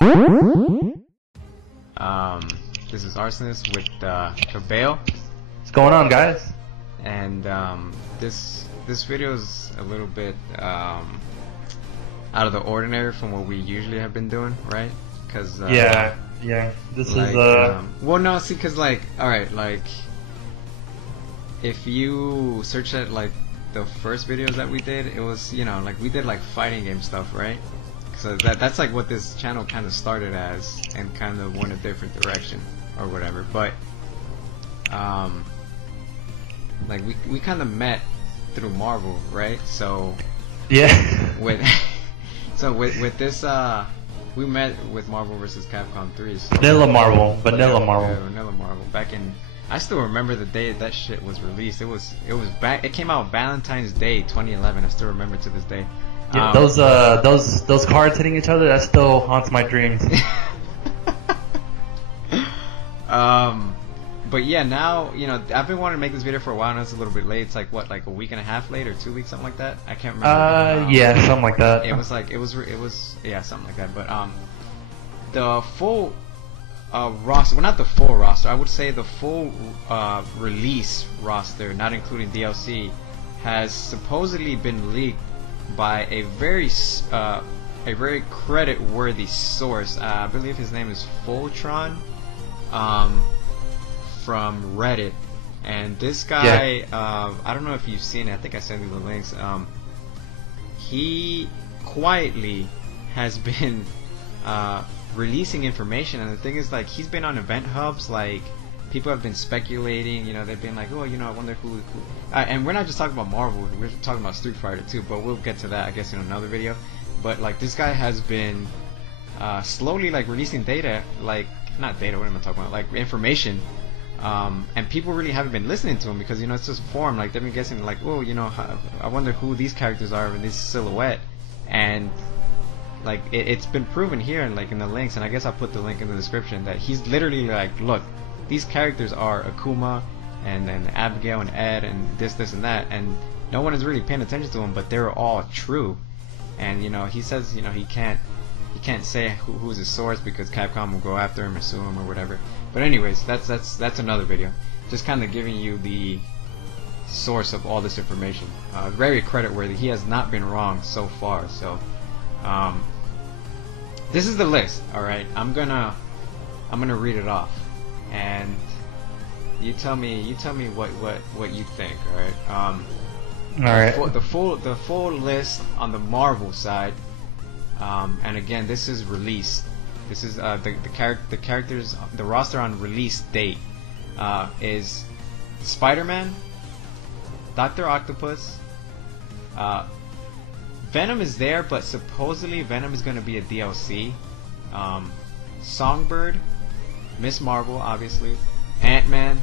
This is Arsonist with Cabale. What's going on, guys? And this video is a little bit out of the ordinary from what we usually have been doing, right? Because yeah, this like, is well, no, see, because like, all right, like if you search at like the first videos that we did, it was, you know, like we did like fighting game stuff, right? So that's like what this channel kind of started as, and kind of went a different direction or whatever. But like we kind of met through Marvel, right? So yeah. with this we met with Marvel vs. Capcom 3. So, Vanilla Marvel. Yeah, Vanilla Marvel. Back in, I still remember the day that shit was released. It was back. It came out Valentine's Day 2011. I still remember to this day. Yeah, those cards hitting each other, that still haunts my dreams. But yeah, now, you know, I've been wanting to make this video for a while, and it's a little bit late. It's like what, like a week and a half late, or 2 weeks, something like that. I can't remember. Yeah, something like that. It was like it was yeah, something like that. But the full roster, well, not the full roster, I would say the full release roster, not including DLC, has supposedly been leaked by a very credit-worthy source. I believe his name is Fultron, from Reddit. And this guy, I don't know if you've seen it. I think I sent you the links. He quietly has been releasing information, and the thing is, like, he's been on event hubs. Like, people have been speculating. You know, they've been like, oh, you know, I wonder who. And we're not just talking about Marvel. We're talking about Street Fighter too. But we'll get to that, I guess, in another video. But like, this guy has been slowly like releasing data, like not data. What am I talking about? Like information. And people really haven't been listening to him because, you know, it's just form. Like, they've been guessing, like, oh, you know, I wonder who these characters are in this silhouette. And like, it's been proven here, and like in the links, and I guess I'll put the link in the description, that he's literally like, look, these characters are Akuma and then Abigail and Ed and this and that, and no one is really paying attention to them, but they're all true. And, you know, he says, you know, he can't say who's his source because Capcom will go after him or sue him or whatever. But anyways, that's another video. Just kind of giving you the source of all this information. Very creditworthy. He has not been wrong so far. So this is the list. All right, I'm gonna read it off, and you tell me what you think. All right. All right. The full list on the Marvel side. And again, this is released. This is the characters, the roster on release date is Spider-Man, Dr. Octopus, Venom is there, but supposedly Venom is going to be a DLC. Songbird, Miss Marvel, obviously, Ant-Man,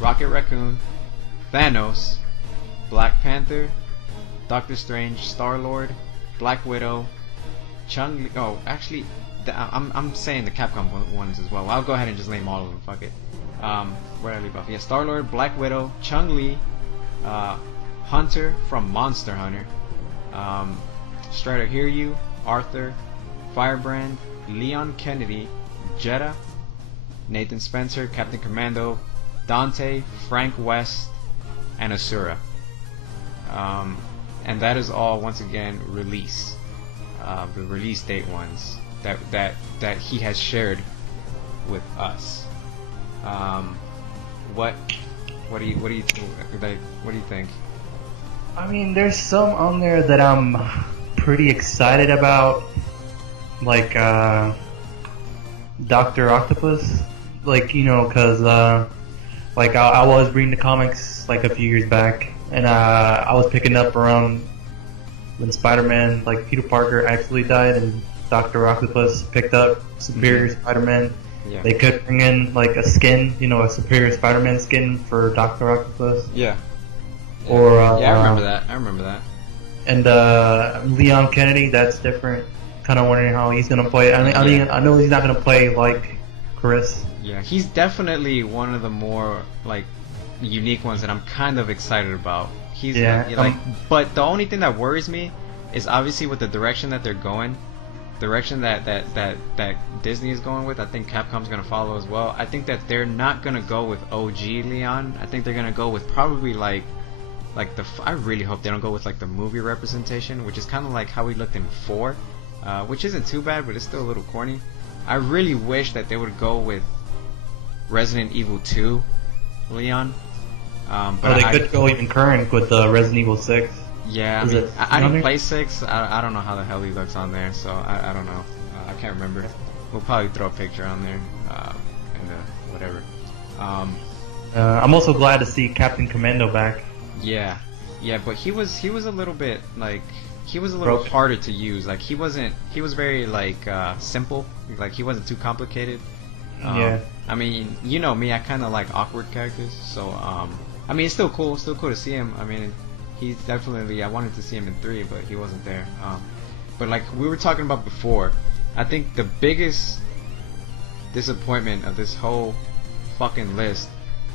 Rocket Raccoon, Thanos, Black Panther, Doctor Strange, Star-Lord, Black Widow, Chung-Li. Oh, actually, I'm saying the Capcom ones as well. I'll go ahead and just name all of them. Fuck it. Where did I leave off? Yeah, Star-Lord, Black Widow, Chung-Li, Hunter from Monster Hunter, Strider Hiryu, Arthur, Firebrand, Leon Kennedy, Jeddah, Nathan Spencer, Captain Commando, Dante, Frank West, and Asura. And that is all, once again, release. The release date ones that he has shared with us. What do you think? I mean, there's some on there that I'm pretty excited about, like Dr. Octopus, like, you know, cause like I was reading the comics like a few years back, and I was picking up around when Spider-Man, like Peter Parker, actually died, and Dr. Octopus picked up Superior Spider-Man. Yeah. They could bring in like a skin, you know, a Superior Spider-Man skin for Dr. Octopus. Yeah. Or yeah, I remember that. And Leon Kennedy, that's different. Kind of wondering how he's gonna play. I mean, I know he's not gonna play like Chris. Yeah, he's definitely one of the more like unique ones that I'm kind of excited about. He's but the only thing that worries me is obviously with the direction that they're going. direction that Disney is going with, I think Capcom's gonna follow as well. I think that they're not gonna go with OG Leon. I think they're gonna go with probably like I really hope they don't go with like the movie representation, which is kind of like how he looked in 4, which isn't too bad, but it's still a little corny. I really wish that they would go with Resident Evil 2 Leon. But they could go even current with Resident Evil 6. Yeah, I mean, I didn't play 6. I don't know how the hell he looks on there, so I don't know. I can't remember. We'll probably throw a picture on there, and whatever. I'm also glad to see Captain Commando back. Yeah, but he was a little bit like he was a little harder to use. Like he was very like simple. Like he wasn't too complicated. Yeah. I mean, you know me, I kind of like awkward characters, so I mean, it's still cool to see him. I mean, he's definitely, I wanted to see him in 3, but he wasn't there. But like we were talking about before, I think the biggest disappointment of this whole fucking list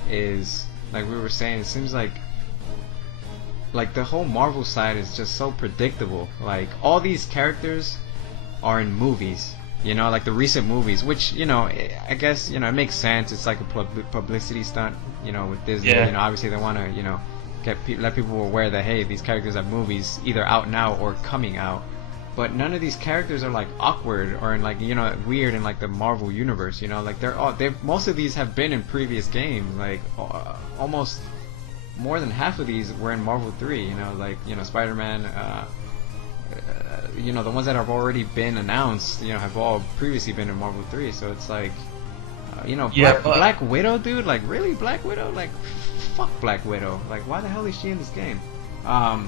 is, like we were saying, it seems like the whole Marvel side is just so predictable. Like all these characters are in movies, you know, like the recent movies, which, you know, I guess, you know, it makes sense. It's like a publicity stunt, you know, with Disney. Yeah. You know, obviously they want to, you know, let people aware that, hey, these characters have movies either out now or coming out. But none of these characters are like awkward or in like, you know, weird in like the Marvel universe. You know, like most of these have been in previous games. Like almost more than half of these were in Marvel 3. You know, like, you know, Spider-Man. You know, the ones that have already been announced, you know, have all previously been in Marvel 3. So it's like, you know, Black Widow, dude. Like, really, Black Widow? Like, fuck Black Widow. Like, why the hell is she in this game? You know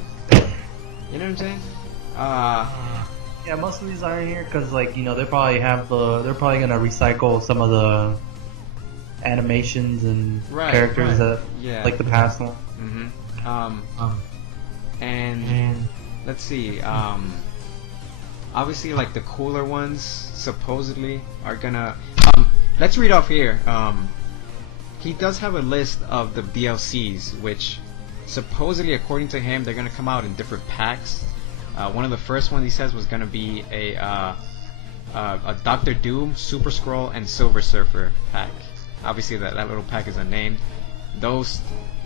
what I'm saying? Yeah, most of these aren't here because, like, you know, they're probably gonna recycle some of the animations and characters that, like the past one. And let's see. Obviously, like the cooler ones supposedly are gonna. Let's read off here. He does have a list of the DLCs, which supposedly, according to him, they're gonna come out in different packs. One of the first ones he says was gonna be a Doctor Doom, Super Skrull, and Silver Surfer pack. Obviously, that little pack is unnamed. Those,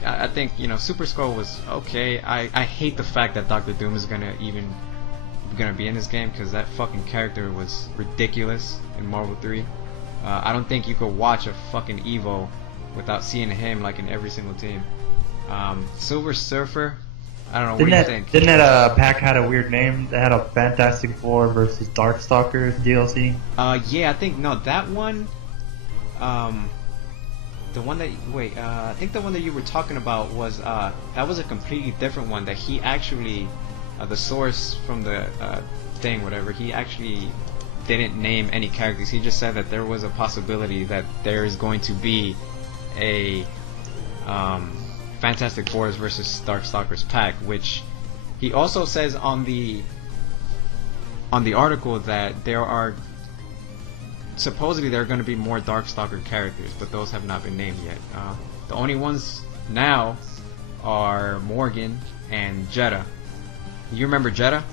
I think, you know, Super Skrull was okay. I hate the fact that Doctor Doom is gonna be in this game because that fucking character was ridiculous in Marvel 3. I don't think you could watch a fucking Evo without seeing him like in every single team. Silver Surfer, I don't know. What do you think? Didn't that pack had a weird name? That had a Fantastic Four versus Darkstalkers DLC. Yeah, I think that one. The one that I think the one that you were talking about was that was a completely different one. That he actually, the source from the thing, whatever. He actually didn't name any characters. He just said that there was a possibility that there is going to be a Fantastic Fours versus Darkstalkers pack, which he also says on the article that there are supposedly there are going to be more Darkstalker characters, but those have not been named yet. The only ones now are Morgan and Jeddah. You remember Jeddah?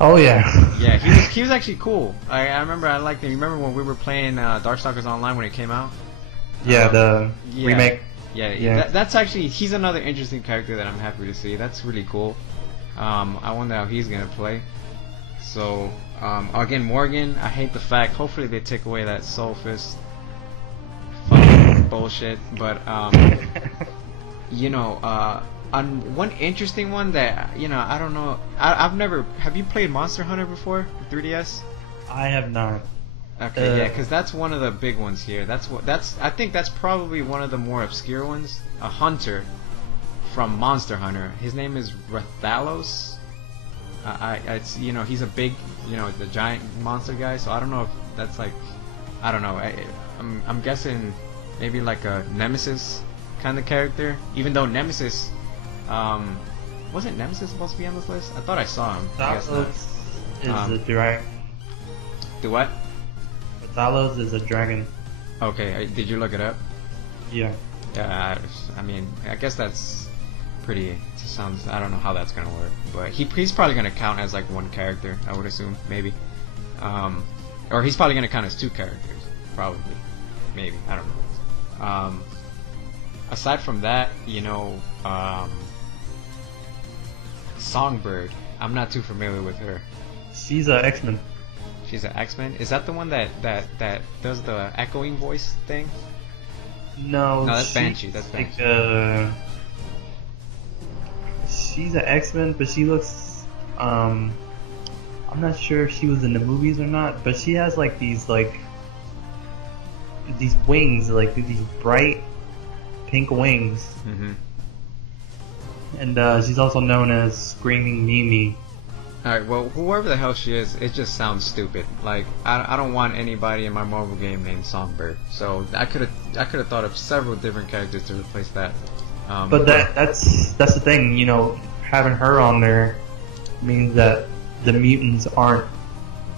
Oh yeah. Yeah, he was actually cool. I remember I liked him. You remember when we were playing Darkstalkers Online when it came out? Yeah, the remake. Yeah. That's actually, he's another interesting character that I'm happy to see. That's really cool. I wonder how he's gonna play. So again, Morgan, I hate the fact. Hopefully they take away that Soul Fist fucking bullshit. But you know, on one interesting one that, you know, I don't know. I've never. Have you played Monster Hunter before? 3DS? I have not. Okay, yeah, because that's one of the big ones here. I think that's probably one of the more obscure ones. A hunter from Monster Hunter. His name is Rathalos. It's, you know, he's a big, you know, the giant monster guy. So I don't know if that's like, I don't know. I'm guessing maybe like a Nemesis kind of character. Even though Nemesis, wasn't Nemesis supposed to be on this list? I thought I saw him. Rathalos is a dragon. Do what? Rathalos is a dragon. Okay, did you look it up? Yeah. Yeah, I mean, I guess that's pretty. Sounds. I don't know how that's gonna work, but he's probably gonna count as like one character. I would assume, maybe. Or he's probably gonna count as two characters, probably, maybe, I don't know. Aside from that, Songbird. I'm not too familiar with her. She's a X-Men. She's an X-Men. Is that the one that does the echoing voice thing? No, that's Banshee. That's Banshee. She's an X-Men, but she looks. I'm not sure if she was in the movies or not, but she has like these wings, like these bright pink wings. Mm-hmm. And she's also known as Screaming Mimi. Alright, well, whoever the hell she is, it just sounds stupid. Like, I don't want anybody in my Marvel game named Songbird. So I could have thought of several different characters to replace that. But that's the thing, having her on there means that the mutants aren't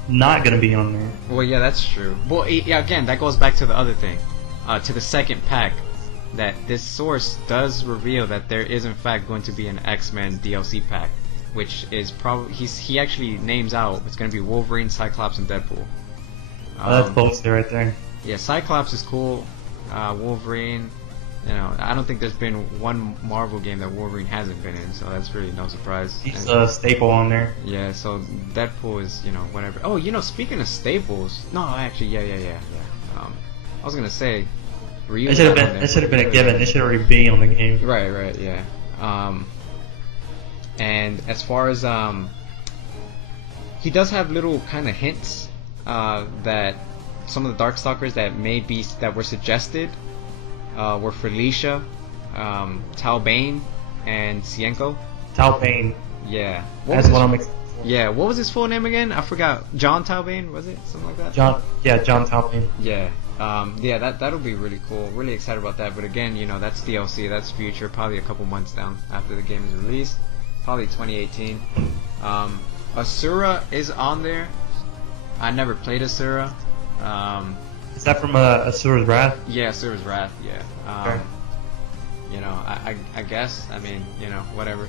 not gonna be on there. Well, yeah, that's true. Well, yeah, again, that goes back to the other thing, to the second pack. That this source does reveal that there is in fact going to be an X-Men DLC pack, which is probably he actually names out it's going to be Wolverine, Cyclops, and Deadpool. That's bullshit right there. Yeah, Cyclops is cool. Wolverine, I don't think there's been one Marvel game that Wolverine hasn't been in, so that's really no surprise. He's a staple on there. Yeah, so Deadpool is whatever. Oh, speaking of staples, no, actually, yeah. I was gonna say. It should have been a given. It should already be on the game. Right, yeah. And as far as he does have little kind of hints that some of the Darkstalkers that were suggested were Felicia, Tal Bane, and Cienko. Tal Bane. Yeah. That's what I'm excited for. Yeah. What was his full name again? I forgot. John Tal Bane, was it? Something like that. John Tal Bane. Yeah. That'll be really cool. Really excited about that. But again, that's DLC. That's future. Probably a couple months down after the game is released. Probably 2018. Asura is on there. I never played Asura. Is that from Asura's Wrath? Yeah, Asura's Wrath. Yeah. Okay. I guess. I mean, whatever.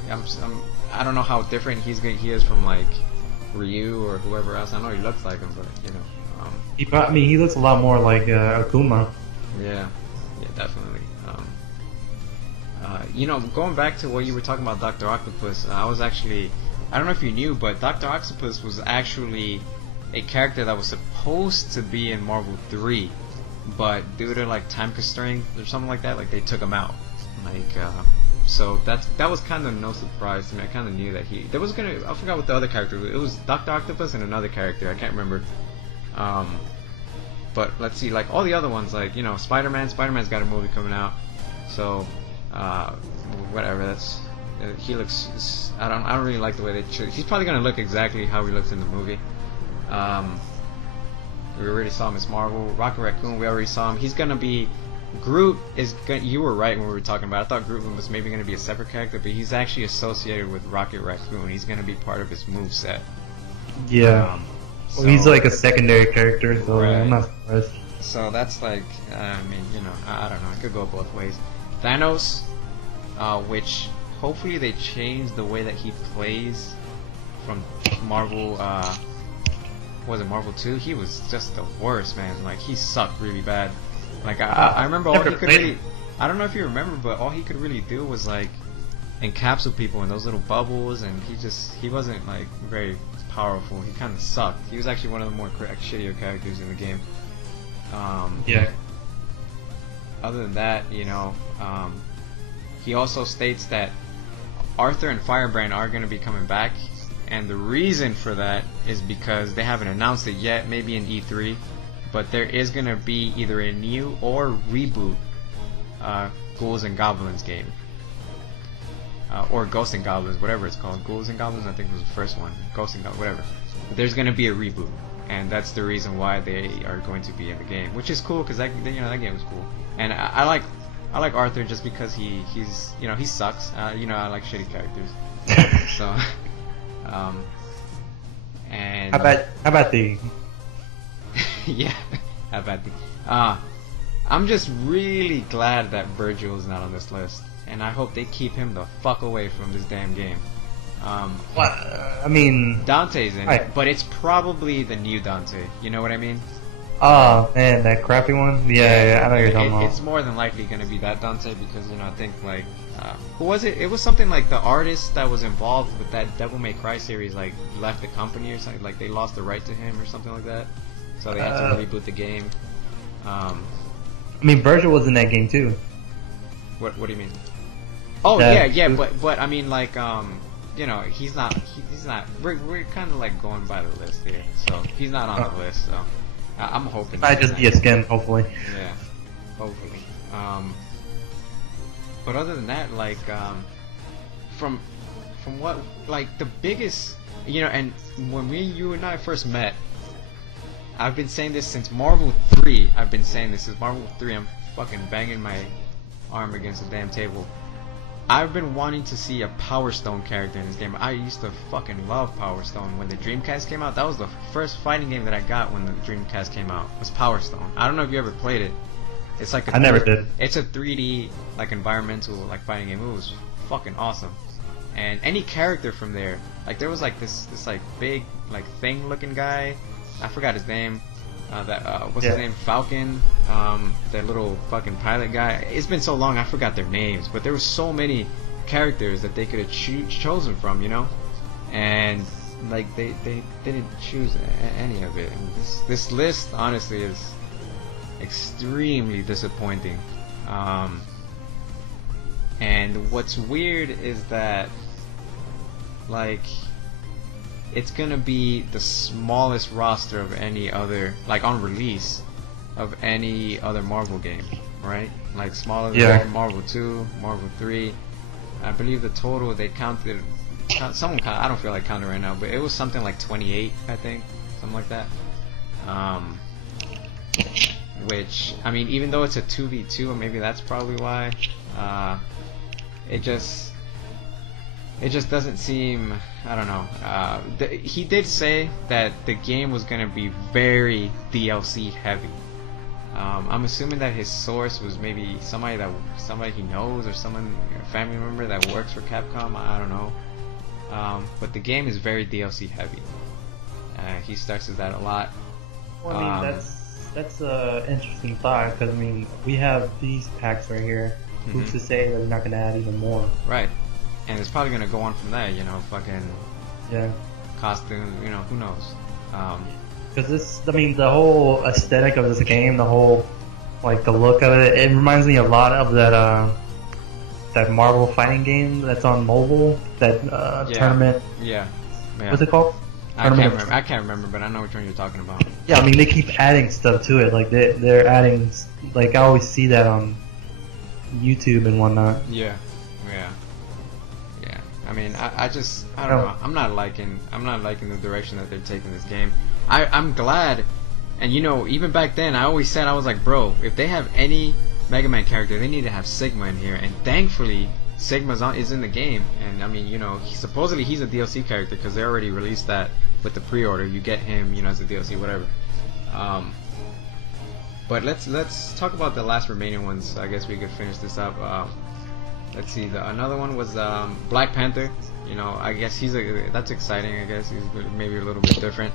I don't know how different he is from like Ryu or whoever else. I know he looks like him, but he looks a lot more like Akuma. Yeah, definitely. Going back to what you were talking about, Dr. Octopus, I don't know if you knew, but Dr. Octopus was actually a character that was supposed to be in Marvel 3, but due to like time constraints or something like that, like they took him out. So that was kind of no surprise to me. I kind of knew that I forgot what the other character was. It was Dr. Octopus and another character. I can't remember. But let's see, like all the other ones, like Spider-Man's got a movie coming out, so whatever. He looks. I don't really like the way they choose. He's probably gonna look exactly how he looks in the movie. We already saw Miss Marvel, Rocket Raccoon. We already saw him. He's gonna be. Groot is. You were right when we were talking about it. I thought Groot was maybe gonna be a separate character, but he's actually associated with Rocket Raccoon. He's gonna be part of his moveset. Yeah. Well, he's like a secondary character, so right. I'm not surprised. So that's like, I don't know. It could go both ways. Thanos, which hopefully they change the way that he plays from Marvel. Was it Marvel 2? He was just the worst, man. Like he sucked really bad. Like I remember all he could really. I don't know if you remember, but all he could really do was like encapsulate people in those little bubbles, and he wasn't like very powerful. He kind of sucked. He was actually one of the more shittier characters in the game. Yeah. Other than that, he also states that Arthur and Firebrand are going to be coming back, and the reason for that is because they haven't announced it yet, maybe in E3, but there is going to be either a new or reboot Ghouls and Goblins game. Or Ghosts and Goblins, whatever it's called. Ghouls and Goblins, I think was the first one. Ghosts and Goblins, whatever. But there's going to be a reboot, and that's the reason why they are going to be in the game, which is cool because that game was cool. And I like Arthur just because he sucks. I like shitty characters. So, and how about the yeah, how about the I'm just really glad that Virgil is not on this list. And I hope they keep him the fuck away from this damn game. Well, I mean, Dante's in right. it, but it's probably the new Dante. You know what I mean? Oh man, that crappy one. Yeah, I know you're talking about. It's more than likely going to be that Dante because I think like who was it? It was something like the artist that was involved with that Devil May Cry series like left the company or something. Like they lost the right to him or something like that, so they had to reboot the game. I mean, Virgil was in that game too. What do you mean? Oh yeah, but I mean like he's not we're kind of like going by the list here, so he's not on the list. So I'm hoping. Might just be a skin, hopefully. Yeah, hopefully. But other than that, like from what like the biggest and when you and I first met, I've been saying this since Marvel 3. I've been saying this since Marvel 3. I'm fucking banging my arm against the damn table. I've been wanting to see a Power Stone character in this game. I used to fucking love Power Stone. When the Dreamcast came out, that was the first fighting game that I got when the Dreamcast came out, was Power Stone. I don't know if you ever played it. It's like I never did. It's a 3D like environmental like fighting game. It was fucking awesome. And any character from there, like there was like this like big like thing looking guy. I forgot his name. What's his name? Falcon. That little fucking pilot guy. It's been so long, I forgot their names. But there were so many characters that they could have chosen from, and like they didn't choose any of it. And this list honestly is extremely disappointing. And what's weird is that like it's gonna be the smallest roster of any other, like on release, of any other Marvel game, right? Like smaller than Marvel 2, Marvel 3. I believe the total they counted. I don't feel like counting right now, but it was something like 28, I think, something like that. Which I mean, even though it's a 2v2, maybe that's probably why. It just doesn't seem. I don't know. He did say that the game was gonna be very DLC heavy. I'm assuming that his source was maybe somebody he knows or a family member that works for Capcom. I don't know. But the game is very DLC heavy. He stresses that a lot. Well, I mean, that's an interesting thought because I mean we have these packs right here. Who's to say that they're not gonna add even more? Right. And it's probably gonna go on from there, fucking costumes, who knows? Because the whole aesthetic of this game, the whole, like the look of it, it reminds me a lot of that Marvel fighting game that's on mobile, that tournament. Yeah. What's it called? I can't remember, but I know which one you're talking about. Yeah, I mean they keep adding stuff to it, like they're adding, like I always see that on YouTube and whatnot. Yeah. I mean, I don't know. I'm not liking the direction that they're taking this game. I'm glad, and even back then, I always said, I was like, bro, if they have any Mega Man character, they need to have Sigma in here. And thankfully, Sigma is in the game. And I mean, supposedly he's a DLC character because they already released that with the pre-order. You get him, as a DLC, whatever. But let's talk about the last remaining ones. I guess we could finish this up. Let's see. Another one was Black Panther. I guess that's exciting. I guess he's maybe a little bit different.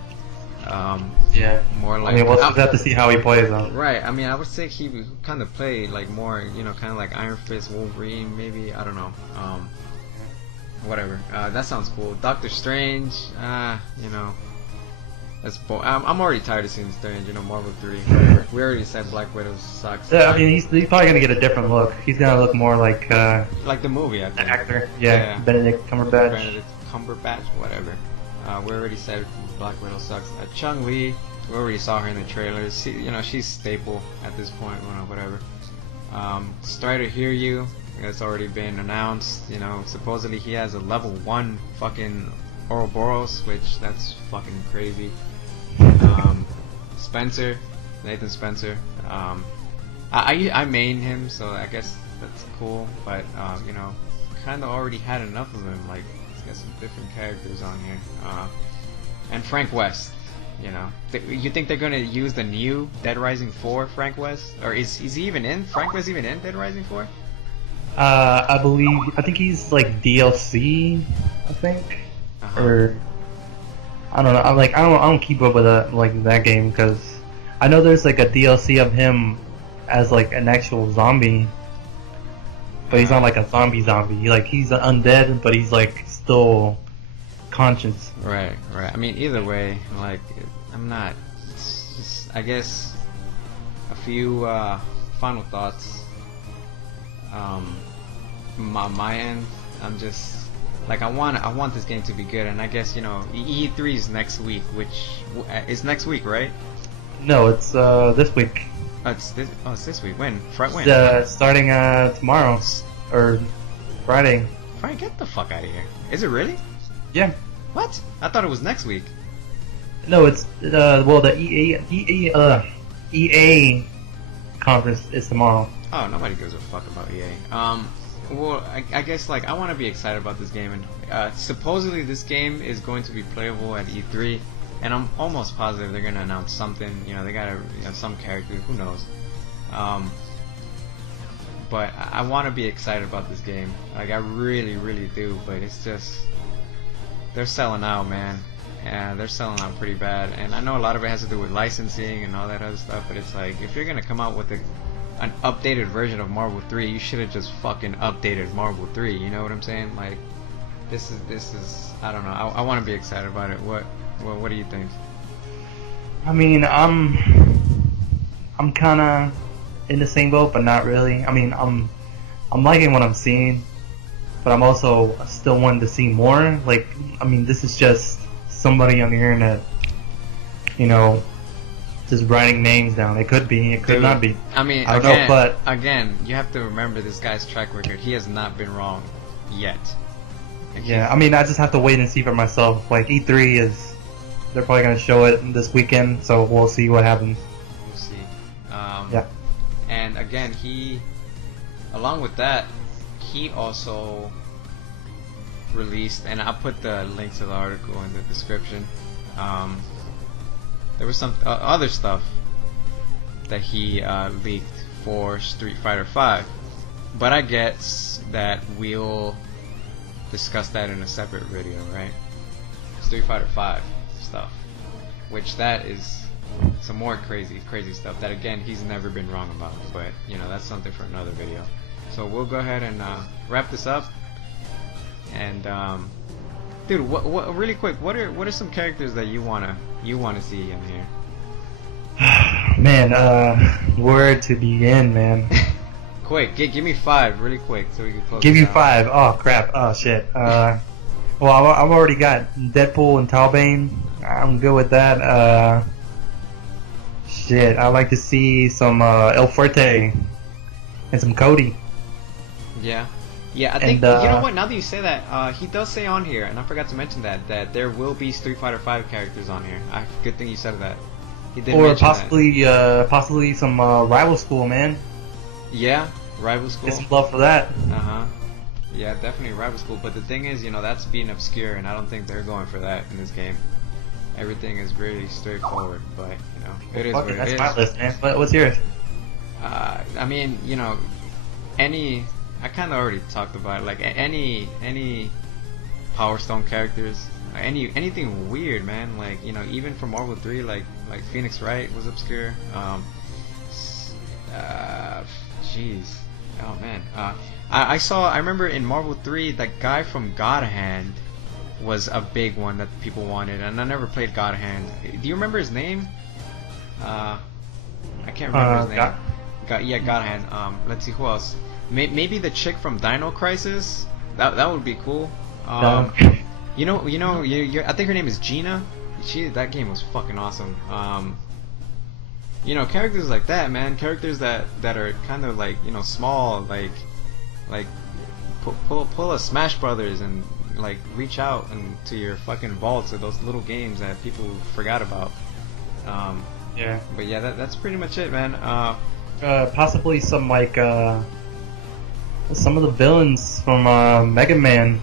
More like. I mean, we'll have to see how he plays though. Right. I mean, I would say he would kind of play like more, kind of like Iron Fist, Wolverine, maybe. I don't know. Whatever. That sounds cool. Doctor Strange. That's I'm already tired of seeing Strange. Marvel 3. Whatever. We already said Black Widow sucks. Yeah, I mean, he's probably gonna get a different look. He's gonna look more like the movie, I think. The actor. Yeah. Benedict Cumberbatch. Whatever. We already said Black Widow sucks. Chun-Li, we already saw her in the trailers. She's staple at this point. Whatever. Strider Hiryu, it's already been announced. Supposedly he has a level 1 fucking Ouroboros, which that's fucking crazy. Nathan Spencer. I main him, so I guess that's cool. But kind of already had enough of him. Like, he's got some different characters on here. And Frank West. You think they're gonna use the new Dead Rising 4 Frank West, or is he even in? Frank West even in Dead Rising 4? I think he's like DLC. I think, Uh-huh. or I don't know. I don't keep up with that game because I know there's like a DLC of him as like an actual zombie, but he's not like a zombie. Like he's undead, but he's like still conscious. Right, right. I mean, either way, like, I'm not. It's just, I guess, a few final thoughts. My end, I'm just like, I want this game to be good, and I guess, you know, E3 is next week, which is next week, right? No, it's this week. It's this week. When? When? Starting tomorrow or Friday. Frank, get the fuck out of here. Is it really? Yeah. What? I thought it was next week. No, it's well, the EA conference is tomorrow. Oh, nobody gives a fuck about EA. Well, I guess, like, I want to be excited about this game, and supposedly this game is going to be playable at E3, and I'm almost positive they're gonna announce something. You know, they gotta, you know, some character, who knows. But I want to be excited about this game. Like, I really, really do. But it's just, they're selling out, man. Yeah, they're selling out pretty bad. And I know a lot of it has to do with licensing and all that other stuff. But it's like, if you're gonna come out with an updated version of Marvel 3, you should have just fucking updated Marvel 3. You know what I'm saying? Like, this is. I don't know. I want to be excited about it. What do you think? I mean, I'm kind of in the same boat, but not really. I mean, I'm liking what I'm seeing, but I'm also still wanting to see more. Like, I mean, this is just somebody on the internet, you know, just writing names down. It could be, it could not be. I mean, I don't know, but again, you have to remember this guy's track record. He has not been wrong yet. Like, yeah, I mean, I just have to wait and see for myself. Like, E3 is, they're probably gonna show it this weekend, so we'll see what happens. We'll see. Yeah. And again, along with that, he also released, and I'll put the link to the article in the description. There was some other stuff that he leaked for Street Fighter V, but I guess that we'll discuss that in a separate video, right? Street Fighter V stuff, which that is some more crazy stuff that, again, he's never been wrong about, but you know, that's something for another video. So we'll go ahead and wrap this up. And dude, what really quick, what are some characters that you wanna see in here? Man, where to begin, man? Quick, give me 5 really quick so we can close. Give this you out. 5. Oh crap. Oh shit. Well, I've already got Deadpool and Talbane. I'm good with that. Shit, I like to see some El Fuerte and some Cody. Yeah, I think, And, you know what? Now that you say that, he does say on here, and I forgot to mention that there will be Street Fighter V characters on here. Good thing you said that. He did Or mention possibly some Rival School, man. that. Yeah, Rival School. Get some love for that. Yeah, definitely Rival School. But the thing is, you know, that's being obscure, and I don't think they're going for that in this game. Everything is really straightforward, but you know, it is what it that's is. my list, man. What's yours? I mean, you know, I kind of already talked about it. Like any Power Stone characters, anything weird, man. Like, you know, even from Marvel 3, like Phoenix Wright was obscure. Jeez, oh man. I remember in Marvel 3, that guy from God Hand was a big one that people wanted, and I never played God Hand. Do you remember his name? I can't remember his name. God Hand. Let's see who else. Maybe the chick from Dino Crisis. That would be cool. You know, I think her name is Gina. That game was fucking awesome. You know, characters like that, man. Characters that are kind of like, you know, small, like pull a Smash Brothers and like reach out and to your fucking vaults of those little games that people forgot about. Yeah. But yeah, that's pretty much it, man. Possibly some like some of the villains from Mega Man.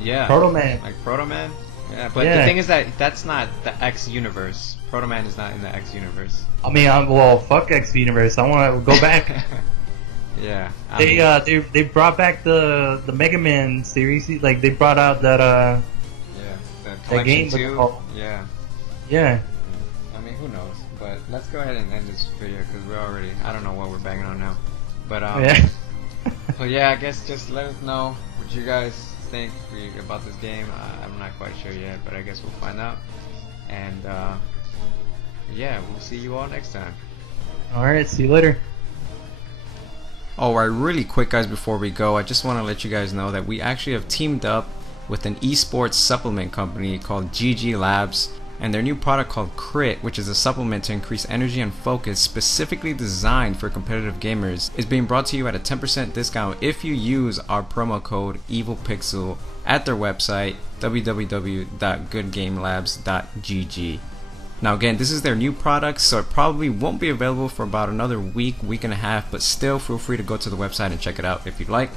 Yeah. Proto Man. Like Proto Man. Yeah, but the thing is that's not the X universe. Proto Man is not in the X universe. I mean, well, fuck X Universe. I want to go back. Yeah. They brought back the Mega Man series. Like they brought out that yeah, the that game collection was too. called. Yeah. Yeah. I mean, who knows? But let's go ahead and end this video because we're already. I don't know what we're banging on now. But Yeah. so yeah, I guess just let us know what you guys think about this game. I'm not quite sure yet, but I guess we'll find out. And yeah, we'll see you all next time. All right. See you later. Alright, really quick guys, before we go, I just want to let you guys know that we actually have teamed up with an esports supplement company called GG Labs, and their new product called Crit, which is a supplement to increase energy and focus specifically designed for competitive gamers, is being brought to you at a 10% discount if you use our promo code EvilPixel at their website www.goodgamelabs.gg. Now again, this is their new product, so it probably won't be available for about another week and a half, but still feel free to go to the website and check it out if you'd like.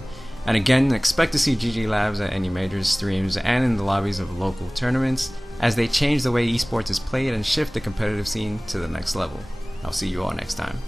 And again, expect to see GG Labs at any major streams and in the lobbies of local tournaments as they change the way esports is played and shift the competitive scene to the next level. I'll see you all next time.